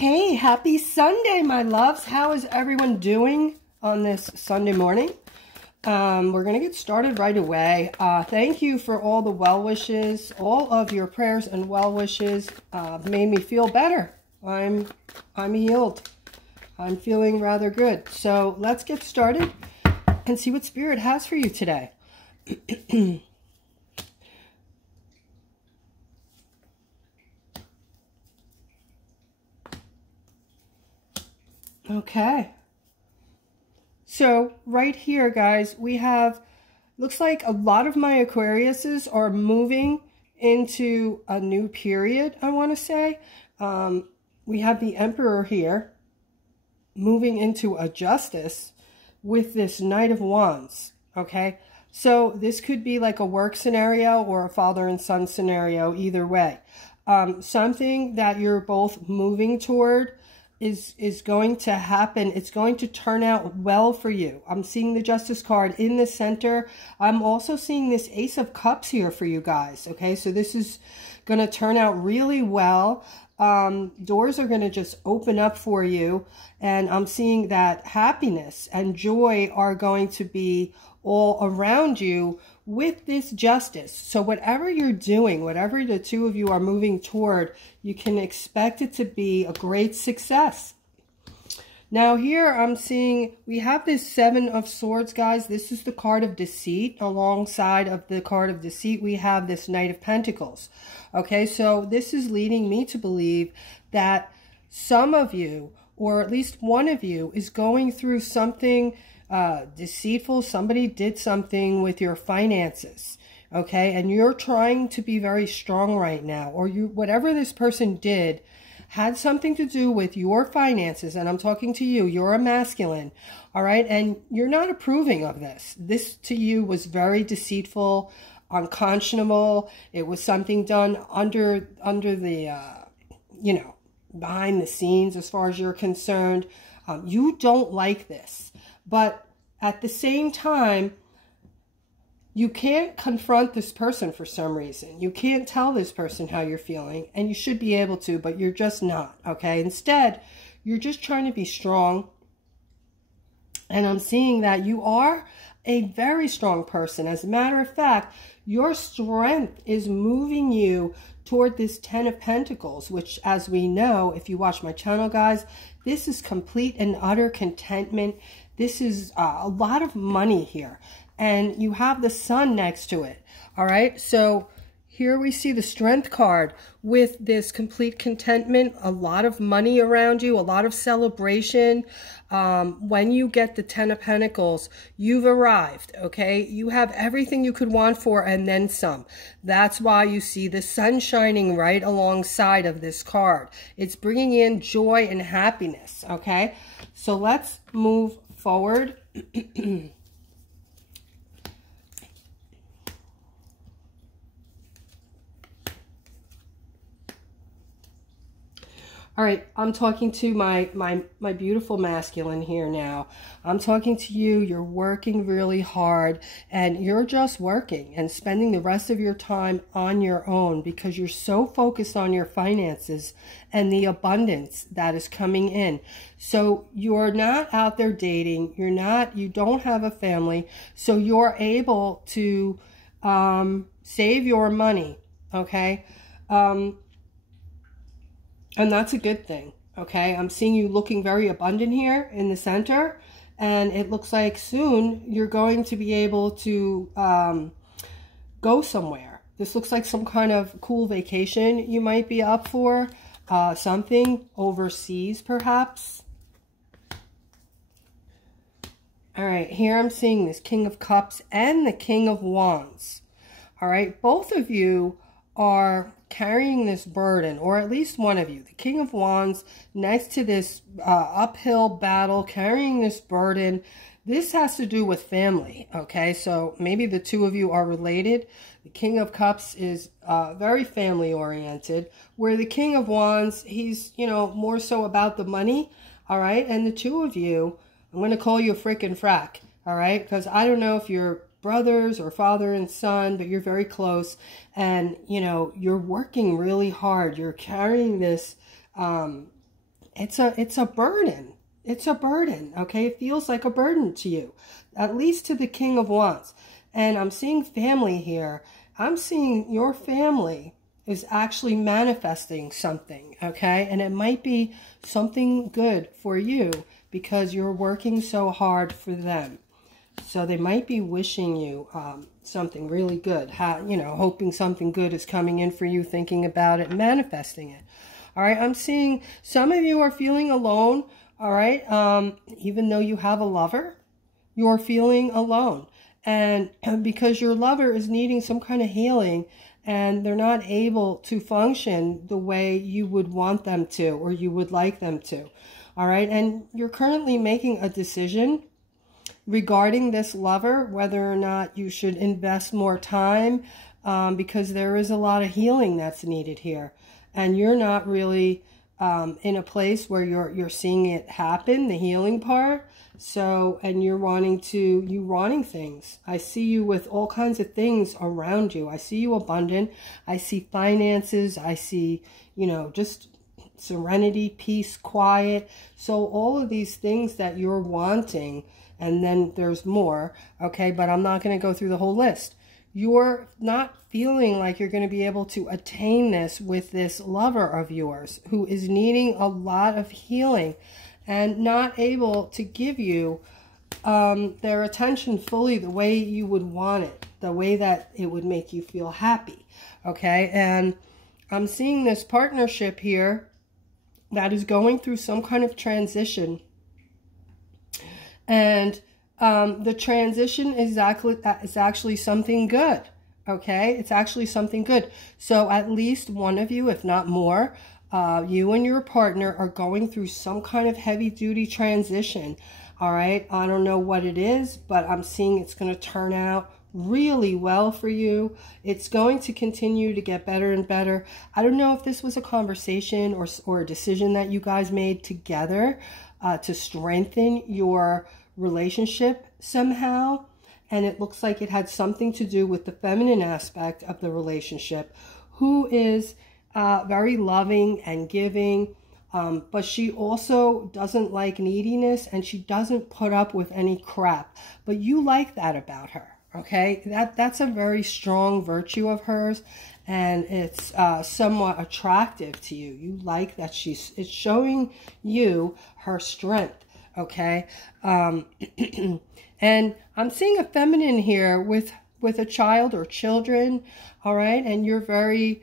Hey, happy Sunday, my loves. How is everyone doing on this Sunday morning? We're going to get started right away. Thank you for all the well wishes. All of your prayers and well wishes made me feel better. I'm healed. I'm feeling rather good. So let's get started and see what Spirit has for you today. Okay. So right here, guys, we have, looks like a lot of my Aquariuses are moving into a new period, I want to say. We have the Emperor here moving into a Justice with this Knight of Wands, okay? So this could be like a work scenario or a father and son scenario, either way. Something that you're both moving toward is going to happen. It's going to turn out well for you. I'm seeing the Justice card in the center. I'm also seeing this Ace of Cups here for you guys, okay? So this is going to turn out really well. Doors are going to just open up for you, and I'm seeing that happiness and joy are going to be all around you with this Justice. So whatever you're doing, whatever the two of you are moving toward, you can expect it to be a great success. Now here I'm seeing we have this Seven of Swords, guys. This is the card of deceit. Alongside of the card of deceit, we have this Knight of Pentacles. Okay, so this is leading me to believe that some of you, or at least one of you, is going through something deceitful. Somebody did something with your finances, okay, and you're trying to be very strong right now, or whatever this person did had something to do with your finances, and I'm talking to you. You're a masculine, all right, and you're not approving of this. This to you was very deceitful, unconscionable. It was something done under the you know, behind the scenes as far as you're concerned. You don't like this. But at the same time, you can't confront this person for some reason. You can't tell this person how you're feeling, and you should be able to, but you're just not, okay? Instead, you're just trying to be strong, and I'm seeing that you are a very strong person. As a matter of fact, your strength is moving you toward this Ten of Pentacles, which, as we know, if you watch my channel, guys, this is complete and utter contentment. This is a lot of money here, and you have the Sun next to it, all right? So here we see the Strength card with this complete contentment, a lot of money around you, a lot of celebration. When you get the Ten of Pentacles, you've arrived, okay? You have everything you could want for and then some. That's why you see the sun shining right alongside of this card. It's bringing in joy and happiness, okay? So let's move forward. All right, I'm talking to my beautiful masculine here now. I'm talking to you. You're working really hard, and you're just working and spending the rest of your time on your own because you're so focused on your finances and the abundance that is coming in. So you're not out there dating. You don't have a family, so you're able to save your money, okay? And that's a good thing, okay? I'm seeing you looking very abundant here in the center, and it looks like soon you're going to be able to go somewhere. This looks like some kind of cool vacation you might be up for, something overseas perhaps. All right, here I'm seeing this King of Cups and the King of Wands. All right, both of you are carrying this burden, or at least one of you. The King of Wands next to this uphill battle, carrying this burden. This has to do with family, okay? So maybe the two of you are related. The King of Cups is very family oriented, where the King of Wands, he's, you know, more so about the money, all right? And the two of you, I'm going to call you a frickin' frack, all right? Because I don't know if you're brothers or father and son, but you're very close, and you know, you're working really hard. You're carrying this it's a burden. It's a burden, okay? It feels like a burden to you, at least to the King of Wands. And I'm seeing family here. I'm seeing your family is actually manifesting something, okay? And it might be something good for you because you're working so hard for them. So they might be wishing you something really good, you know, hoping something good is coming in for you, thinking about it, manifesting it. All right, I'm seeing some of you are feeling alone, all right? Even though you have a lover, you're feeling alone. And because your lover is needing some kind of healing and they're not able to function the way you would want them to or you would like them to, all right? And you're currently making a decision regarding this lover, whether or not you should invest more time, because there is a lot of healing that's needed here. And you're not really in a place where you're seeing it happen, the healing part. So, and you're wanting things. I see you with all kinds of things around you. I see you abundant. I see finances. I see, you know, just serenity, peace, quiet. So all of these things that you're wanting, and then there's more, okay? But I'm not going to go through the whole list. You're not feeling like you're going to be able to attain this with this lover of yours who is needing a lot of healing and not able to give you their attention fully the way you would want it, the way that it would make you feel happy, okay? And I'm seeing this partnership here that is going through some kind of transition. And the transition is actually something good, okay? It's actually something good. So at least one of you, if not more, you and your partner are going through some kind of heavy-duty transition, all right? I don't know what it is, but I'm seeing it's going to turn out really well for you. It's going to continue to get better and better. I don't know if this was a conversation or a decision that you guys made together to strengthen your relationship somehow, and it looks like it had something to do with the feminine aspect of the relationship, who is very loving and giving, but she also doesn't like neediness, and she doesn't put up with any crap, but you like that about her, okay? That's a very strong virtue of hers, and it's somewhat attractive to you. You like that it's showing you her strength, okay? And I'm seeing a feminine here with a child or children, all right? And you're very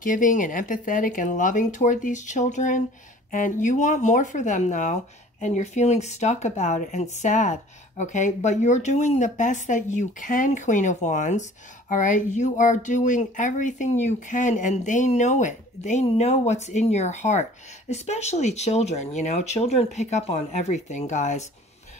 giving and empathetic and loving toward these children, and you want more for them now, and you're feeling stuck about it and sad, okay? But you're doing the best that you can, Queen of Wands, all right? You are doing everything you can, and they know it. They know what's in your heart, especially children, you know? Children pick up on everything, guys.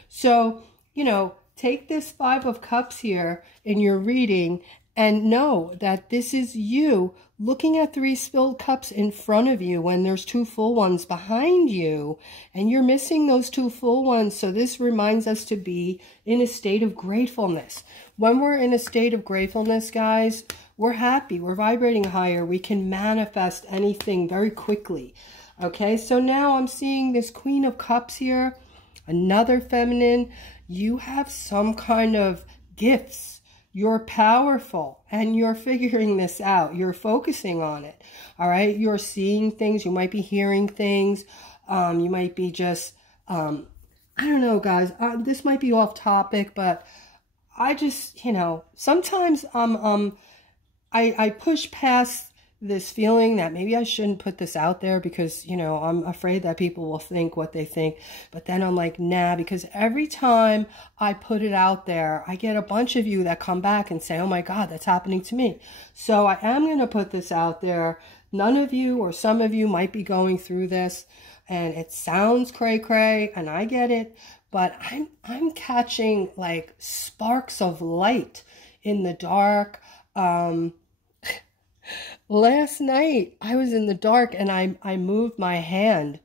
So, you know, take this Five of Cups here in your reading and know that this is you looking at 3 spilled cups in front of you when there's 2 full ones behind you, and you're missing those 2 full ones. So this reminds us to be in a state of gratefulness. When we're in a state of gratefulness, guys, we're happy, we're vibrating higher, we can manifest anything very quickly. Okay, so now I'm seeing this Queen of Cups here, another feminine. You have some kind of gifts. You're powerful, and you're figuring this out. You're focusing on it, all right? You're seeing things. You might be hearing things. You might be just, I don't know, guys. This might be off topic, but I just, you know, sometimes I push past this feeling that maybe I shouldn't put this out there because, you know, I'm afraid that people will think what they think. But then I'm like, nah, because every time I put it out there, I get a bunch of you that come back and say, oh my God, that's happening to me. So I am going to put this out there. None of you or some of you might be going through this, and it sounds cray-cray, and I get it, but I'm catching like sparks of light in the dark. Last night, I was in the dark, and I moved my hand,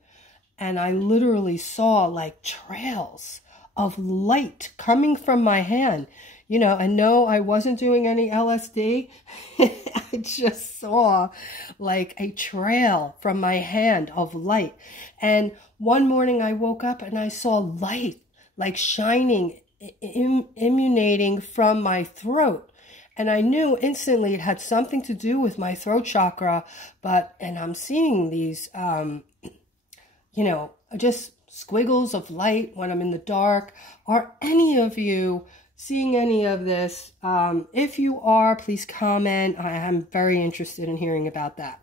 and I literally saw like trails of light coming from my hand. you know, and no, I wasn't doing any LSD. I just saw like a trail from my hand of light. And one morning I woke up and I saw light like shining, emanating from my throat. And I knew instantly it had something to do with my throat chakra. And I'm seeing these, you know, just squiggles of light when I'm in the dark. Are any of you seeing any of this? If you are, please comment. I am very interested in hearing about that.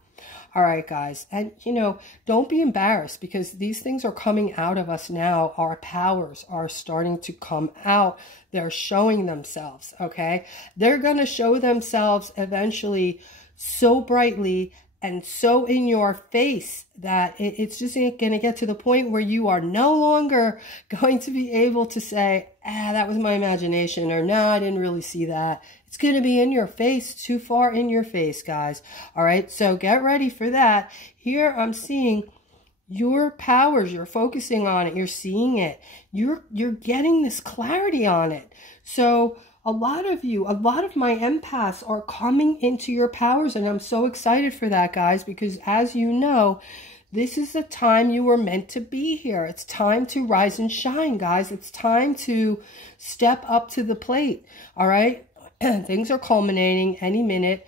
All right, guys. And, you know, don't be embarrassed because these things are coming out of us now. Our powers are starting to come out. They're showing themselves, okay? They're going to show themselves eventually so brightly and so in your face that it's just going to get to the point where you are no longer going to be able to say, that was my imagination, or no, I didn't really see that. It's going to be in your face, too far in your face, guys. All right, so get ready for that. Here I'm seeing your powers. You're focusing on it. You're seeing it. You're getting this clarity on it. So a lot of you, a lot of my empaths are coming into your powers, and I'm so excited for that, guys, because as you know, this is the time you were meant to be here. It's time to rise and shine, guys. It's time to step up to the plate, all right? Things are culminating any minute.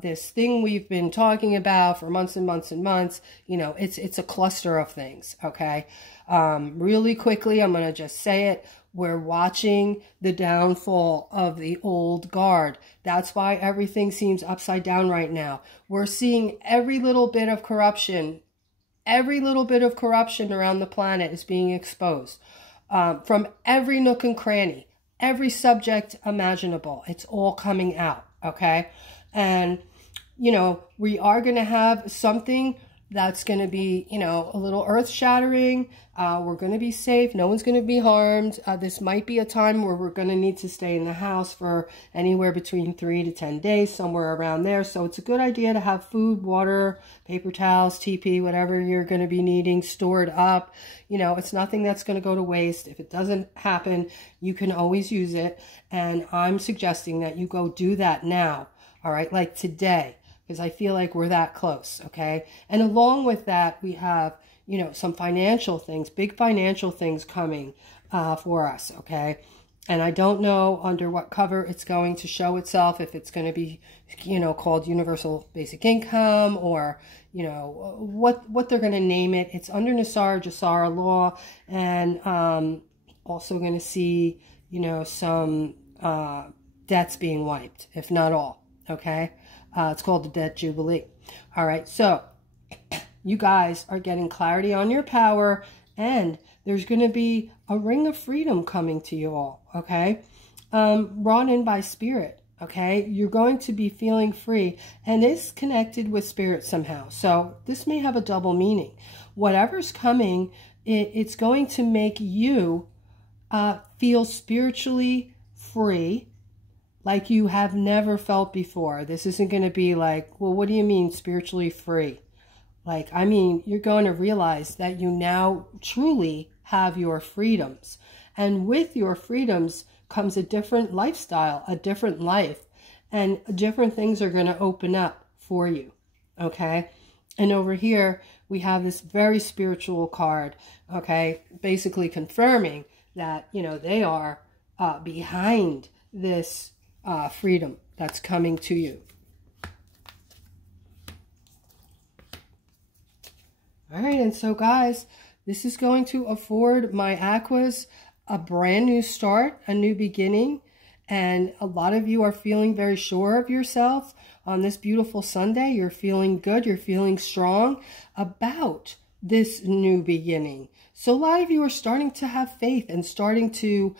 This thing we've been talking about for months and months and months, you know, it's a cluster of things, okay? Really quickly, I'm going to just say it. We're watching the downfall of the old guard. That's why everything seems upside down right now. We're seeing every little bit of corruption. Every little bit of corruption around the planet is being exposed. From every nook and cranny. Every subject imaginable. It's all coming out, okay? And, you know, we are going to have something that's going to be, you know, a little earth-shattering. We're going to be safe. No one's going to be harmed. This might be a time where we're going to need to stay in the house for anywhere between 3 to 10 days, somewhere around there. So it's a good idea to have food, water, paper towels, TP, whatever you're going to be needing stored up. You know, it's nothing that's going to go to waste. If it doesn't happen, you can always use it. And I'm suggesting that you go do that now. All right, like today, because I feel like we're that close, okay? And along with that, we have, you know, some financial things, big financial things coming for us, okay? And I don't know under what cover it's going to show itself, if it's going to be, you know, called Universal Basic Income or, you know, what they're going to name it. It's under Nassar Jassara law, and also going to see, you know, some debts being wiped, if not all, okay? It's called the Debt Jubilee. All right, so you guys are getting clarity on your power, and there's going to be a ring of freedom coming to you all, okay? Brought in by spirit, okay? You're going to be feeling free, and it's connected with spirit somehow. So this may have a double meaning. Whatever's coming, it's going to make you feel spiritually free, like you have never felt before. This isn't going to be like, well, what do you mean spiritually free? Like, I mean, you're going to realize that you now truly have your freedoms. And with your freedoms comes a different lifestyle, a different life, and different things are going to open up for you, okay? And over here, we have this very spiritual card, okay? Basically confirming that, you know, they are behind this freedom that's coming to you. All right, and so guys, this is going to afford my Aquas a brand new start, a new beginning, and a lot of you are feeling very sure of yourself on this beautiful Sunday. You're feeling good, you're feeling strong about this new beginning. So a lot of you are starting to have faith and starting to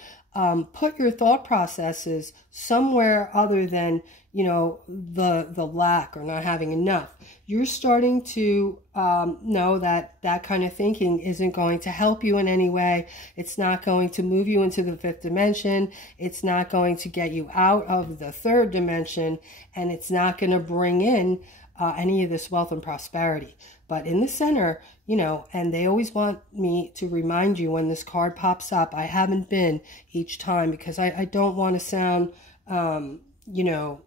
put your thought processes somewhere other than, you know, the lack or not having enough. You're starting to know that that kind of thinking isn't going to help you in any way. It's not going to move you into the 5th dimension. It's not going to get you out of the 3rd dimension. And it's not going to bring in any of this wealth and prosperity. But in the center, you know, and they always want me to remind you when this card pops up. I haven't been each time because I don't want to sound, you know,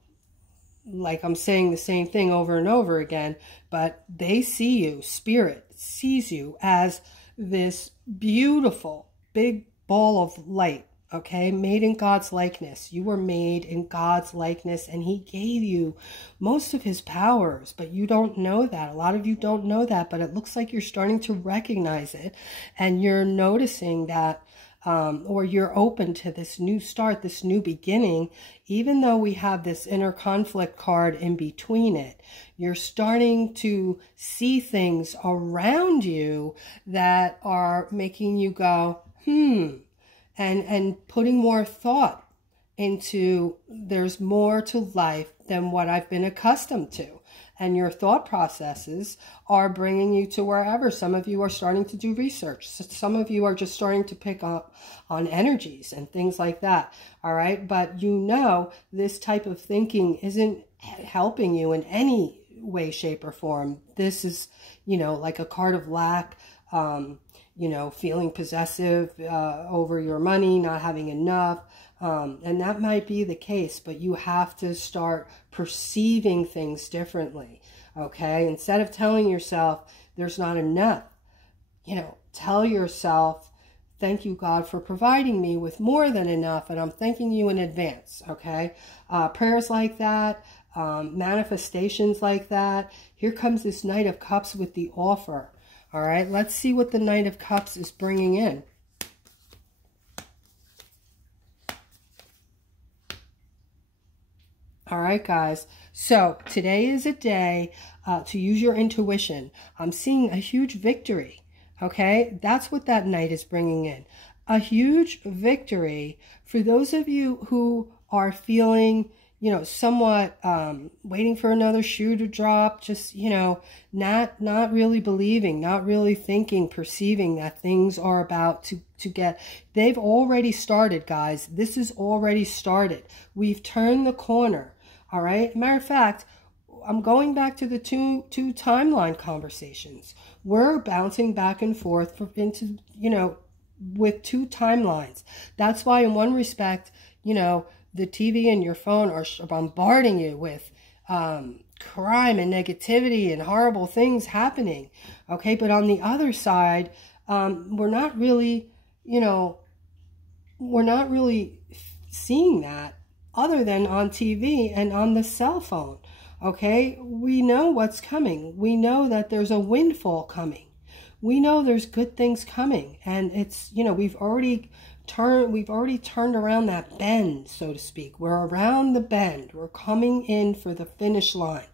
like I'm saying the same thing over and over again, but they see you, Spirit sees you as this beautiful big ball of light, okay, made in God's likeness. You were made in God's likeness, and he gave you most of his powers, but you don't know that. A lot of you don't know that, but it looks like you're starting to recognize it, and you're noticing that or you're open to this new start, this new beginning, even though we have this inner conflict card in between it. You're starting to see things around you that are making you go, and putting more thought into there's more to life than what I've been accustomed to. And your thought processes are bringing you to wherever. Some of you are starting to do research. Some of you are just starting to pick up on energies and things like that. All right. But you know, this type of thinking isn't helping you in any way, shape, or form. This is, you know, like a card of lack, you know, feeling possessive over your money, not having enough. And that might be the case, but you have to start perceiving things differently, okay? Instead of telling yourself there's not enough, you know, tell yourself, thank you, God, for providing me with more than enough, and I'm thanking you in advance, okay? Prayers like that, manifestations like that. Here comes this Knight of Cups with the offer, all right? Let's see what the Knight of Cups is bringing in. All right, guys. So today is a day to use your intuition. I'm seeing a huge victory. Okay, that's what that Knight is bringing in. A huge victory for those of you who are feeling, you know, somewhat waiting for another shoe to drop. Just, you know, not really believing, not really thinking, perceiving that things are about to get. They've already started, guys. This is already started. We've turned the corner. All right. Matter of fact, I'm going back to the two timeline conversations. We're bouncing back and forth into, you know, with two timelines. That's why in one respect, you know, the TV and your phone are bombarding you with crime and negativity and horrible things happening. Okay. But on the other side, we're not really, you know, we're not really seeing that other than on TV and on the cell phone. Okay, we know what's coming. We know that there's a windfall coming. We know there's good things coming, and it's, you know, we've already turned around that bend, so to speak. We're around the bend. We're coming in for the finish line.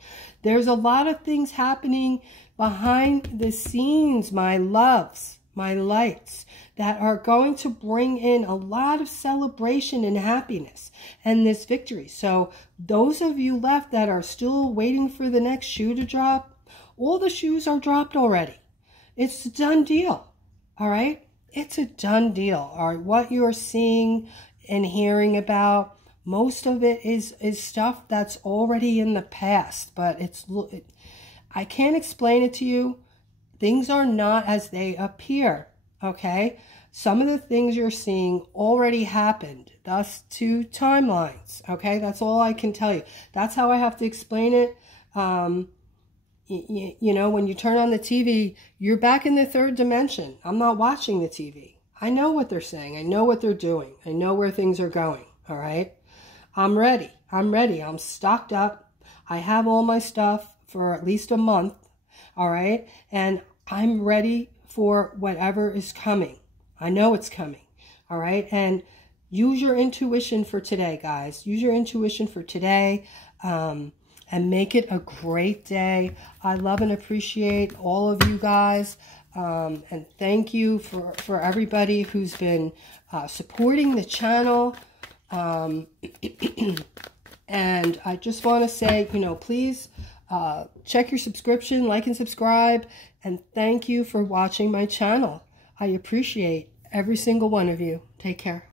There's a lot of things happening behind the scenes, my loves, my lights, that are going to bring in a lot of celebration and happiness and this victory. So those of you left that are still waiting for the next shoe to drop, all the shoes are dropped already. It's a done deal. All right. It's a done deal. All right. What you're seeing and hearing about, most of it is stuff that's already in the past, but I can't explain it to you. Things are not as they appear, okay? Some of the things you're seeing already happened, thus two timelines, okay? That's all I can tell you. That's how I have to explain it. You know, when you turn on the TV, you're back in the third dimension. I'm not watching the TV. I know what they're saying. I know what they're doing. I know where things are going, all right? I'm ready. I'm ready. I'm stocked up. I have all my stuff for at least a month. All right. And I'm ready for whatever is coming. I know it's coming. All right. And use your intuition for today, guys. Use your intuition for today, and make it a great day. I love and appreciate all of you guys. And thank you for everybody who's been supporting the channel. And I just want to say, you know, please check your subscription, like and subscribe, and thank you for watching my channel. I appreciate every single one of you. Take care.